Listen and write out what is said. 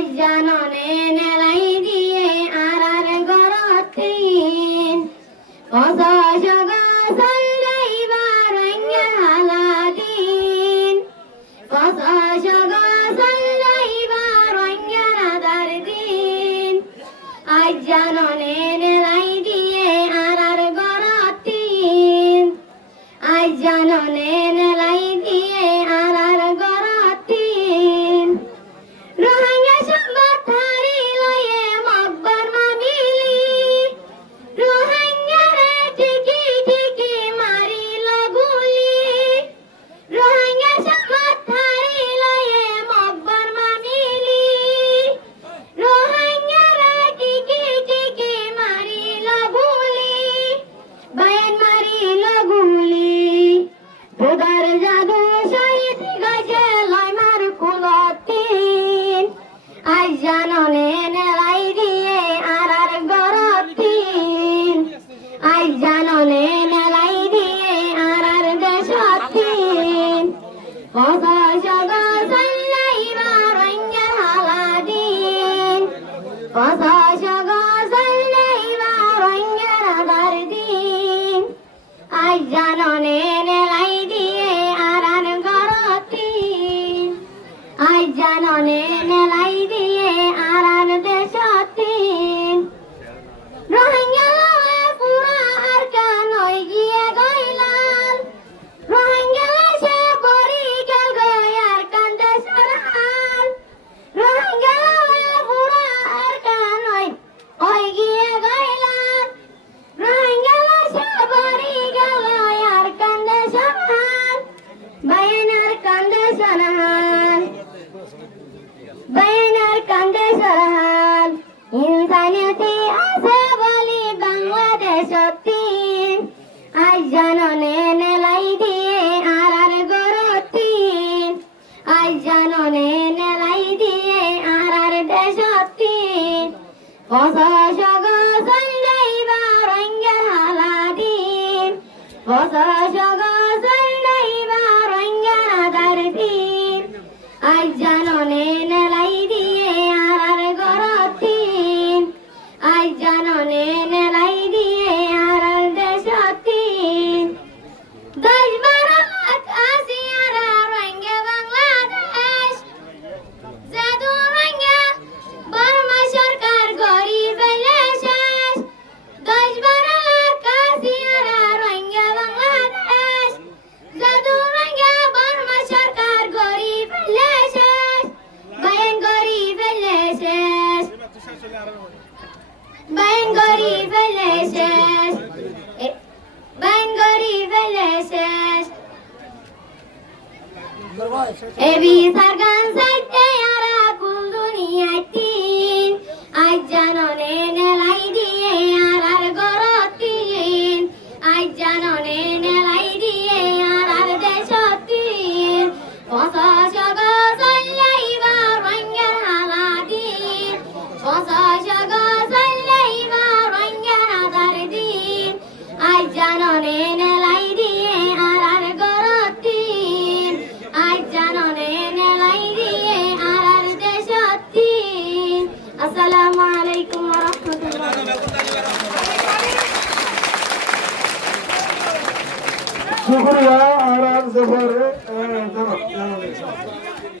জাননে নেলাই দিয়ে আর গরতিন অসজগ সল্লাইবার হালাদিন অসজগ সল্লাইবার রাদার দিন আজ জাননে নেলাই দিয়ে আর গরতিন আজ জাননে নেলাই দিয়ে আর গরতিন রোহিঙ্গা সংবাদ থারি লয়ে মকবর মামিলি রোহিঙ্গা রে ঠিকি ঠিকি মারিল গুলি রোহিঙ্গা সংবাদ থারি লয়ে মকবর মামিলি রোহিঙ্গা রে ঠিকি ঠিকি মারিল গুলি বায়ান মারিল গুলি খোদার জাদু শহীদ গাছে লয় মার কুলতিন আজ জাননে নেলাই দিয়ে আর গরতিন আজ জাননে নেলাই দিয়ে আর দেশতিন অসজগ সল্লাইবার হালাদিন অসজগ সল্লাইবার রাদার দিন আজ জাননে নেলাই দিয়ে আর গরতিন আজ জাননে নেলাই দিয়ে আর দেশতিন রোহিঙ্গা পুরা আর কানই গিয়ে গইলাল রোহিঙ্গা সে পরি গেল গয়ার কান্দে সরহাল রোহিঙ্গা পুরা আর কানই ওই গিয়ে গইলাল রোহিঙ্গা সে পরি গেল গয়ার কান্দে সরহাল বায়নার কান্দে সরহাল বায়নার কান্দে সরহাল ইনসানিয়তি আছে বলি বাংলাদেশতিন আজ জাননে নেলাই দিয়ে আর গরতিন আজ জাননে নেলাই দিয়ে আর দেশতিন অসজগ সল্লাইবার হালাদিন অসজগ সল্লাইবার রাদার দিন আজ জাননে নেলাই দিয়ে আর গরতিন আজ জাননে নেলাই দিয়ে আর দেশতিন 10-12 লাখ আসিয়ারা রোহিঙ্গা বাংলাদেশ জাদু রোহিঙ্গা বর্মা সরকার গরিব শেষ 10-12 লাখ আসিয়ারা রোহিঙ্গা বাংলাদেশ জাদু রোহিঙ্গা বর্মা সরকার গরিব শেষ বায়ান গরিব শেষ বায়ান গরিব শেষ বায়ান গরিব শেষ এবি সারগান সাইতে আরা কুল দুনিয়াতিন আজ জাননে নেলাই দিয়ে আর গরতিন আজ জাননে নেলাই দিয়ে আর দেশতিন অসজগ সল্লাইবার হালাদিন অসজগ সল্লাইবার রাদার দিন আজ জাননে নেলাই দিয়ে আর গরতিন আজ জাননে নেলাই দিয়ে আর দেশতিন আসসালামু আলাইকুম ওয়া রাহমাতুল্লাহ শুকরিয়া আর জফর